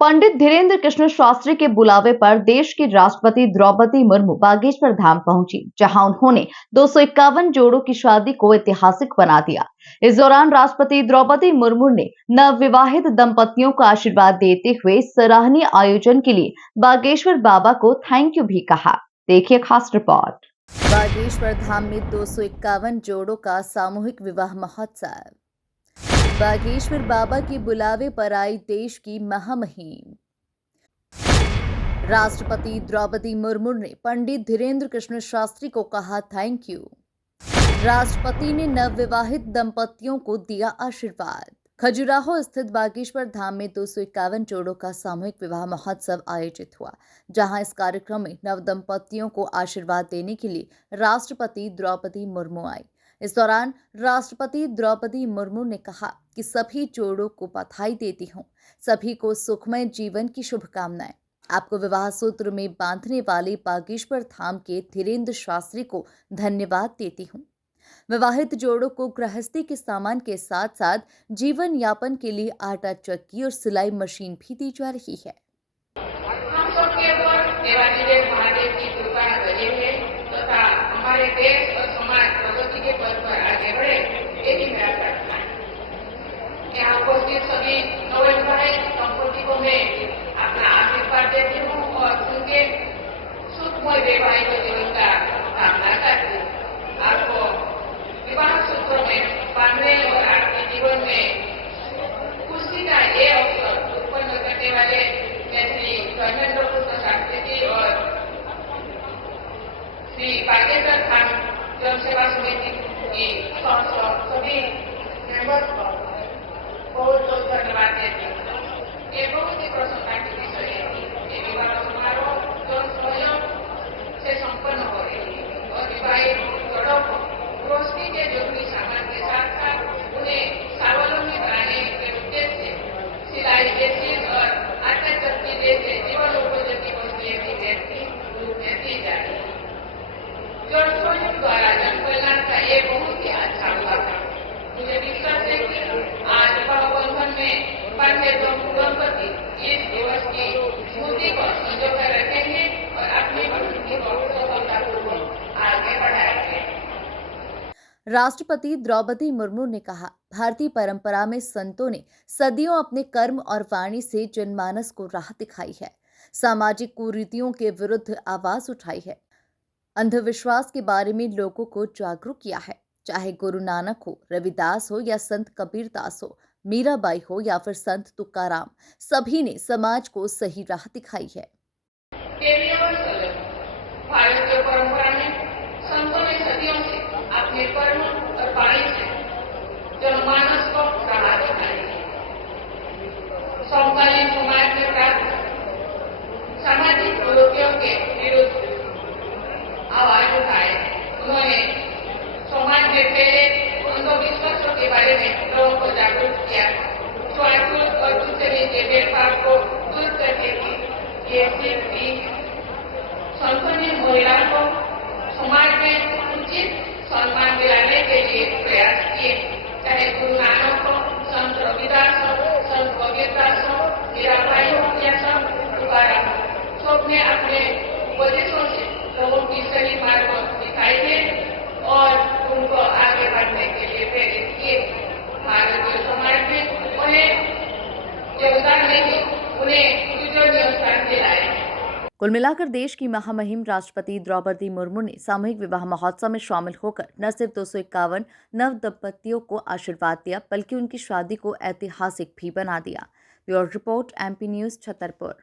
पंडित धीरेन्द्र कृष्ण शास्त्री के बुलावे पर देश की राष्ट्रपति द्रौपदी मुर्मू बागेश्वर धाम पहुंची, जहां उन्होंने 251 जोड़ों की शादी को ऐतिहासिक बना दिया। इस दौरान राष्ट्रपति द्रौपदी मुर्मू ने नवविवाहित दंपतियों को आशीर्वाद देते हुए सराहनीय आयोजन के लिए बागेश्वर बाबा को थैंक यू भी कहा। देखिए खास रिपोर्ट। बागेश्वर धाम में 251 जोड़ों का सामूहिक विवाह महोत्सव। बागेश्वर बाबा के बुलावे पर आई देश की महामहिम। राष्ट्रपति द्रौपदी मुर्मू ने पंडित धीरेन्द्र कृष्ण शास्त्री को कहा थैंक यू। राष्ट्रपति ने नवविवाहित दंपतियों को दिया आशीर्वाद। खजुराहो स्थित बागेश्वर धाम में 251 जोड़ों का सामूहिक विवाह महोत्सव आयोजित हुआ, जहां इस कार्यक्रम में नव दंपतियों को आशीर्वाद देने के लिए राष्ट्रपति द्रौपदी मुर्मू आई। इस दौरान राष्ट्रपति द्रौपदी मुर्मू ने कहा कि सभी जोड़ों को बधाई देती हूँ, सभी को सुखमय जीवन की शुभकामनाएं। आपको विवाह सूत्र में बांधने वाले बागेश्वर धाम के धीरेन्द्र शास्त्री को धन्यवाद देती हूँ। विवाहित जोड़ों को गृहस्थी के सामान के साथ साथ जीवन यापन के लिए आटा चक्की और सिलाई मशीन भी दी जा रही है। हम सबके ऊपर देवाधिदेव महादेव की कृपा बनी है तथा हमारे देश और समाज प्रगति के पथ पर आगे बढ़े, यही मेरा प्रार्थना है। यहाँ उपस्थित सभी नवविवाहित दंपति को मैं अपना आशीर्वाद देती हूँ और उनके सुखमय वैवाहिक जीवन का कामना करती हूँ। आपको विवाह सूत्र में बांधने और आपके जीवन में खुशी का ये अवसर उत्पन्न करने वाले श्री धर्मेंद्र कृष्ण शास्त्री जी और श्री बागेश्वर धाम जन सेवा समिति की सभी मेंबर्स को बहुत बहुत धन्यवाद देती हूँ। ये बहुत ही प्रसन्नता की विषय है। ये विवाह समारोह जन सहयोग से संपन्न हो रही है और विवाहित जोड़ों को रोशनी के जरूरी सामान के साथ साथ उन्हें स्वावलंबी बनाने के उद्देश्य से सिलाई मशीन और आटा चक्की जैसे जीवन उपयोगी वस्तुएं भी रूप में दी जा रही है। जन सहयोग द्वारा जन कल्याण का ये बहुत ही अच्छा हुआ था। मुझे विश्वास है कि आज विवाह बंधन में बंधे दंपति इस दिवस की स्मृति को संजो कर रखेंगे और अपनी स्मृति को सफलतापूर्वक आगे बढ़ाएंगे। राष्ट्रपति द्रौपदी मुर्मू ने कहा, भारतीय परंपरा में संतों ने सदियों अपने कर्म और वाणी से जनमानस को राह दिखाई है, सामाजिक कुरीतियों के विरुद्ध आवाज उठाई है, अंधविश्वास के बारे में लोगों को जागरूक किया है। चाहे गुरु नानक हो, रविदास हो या संत कबीरदास हो, मीराबाई हो या फिर संत तुकाराम, सभी ने समाज को सही राह दिखाई है। भारतीय परंपरा में संतों ने सदियों से अपने कर्म और वाणी से जनमानस को राह दिखाई है। समकालीन समाज में प्राप्त सामाजिक कुरीतियों के विरुद्ध आवाज उठाए। उन्होंने समाज में फैले अंधविश्वासों के बारे में लोगों को जागरूक किया। छुआछूत और दूसरे के भेदभाव को दूर करने की ये सीख दी। संतों ने महिलाओं को समाज में उचित सम्मान दिलाने के लिए प्रयास किए। चाहे गुरु नानक हो, संत रविदास हो, संत कबीरदास हो, मीराबाई हो या संत तुकाराम हो, सबने अपने उपदेशों से लोगों की सही मार्ग दिखाई है और उनको आगे बढ़ने के लिए प्रेरित किए। भारतीय समाज में उन्हें योगदान नहीं, उन्हें पूजनीय स्थान दिलाए। कुल मिलाकर देश की महामहिम राष्ट्रपति द्रौपदी मुर्मू ने सामूहिक विवाह महोत्सव में शामिल होकर न सिर्फ 251 नव दंपतियों को आशीर्वाद दिया, बल्कि उनकी शादी को ऐतिहासिक भी बना दिया। Bureau report, MP news, Chhatarpur.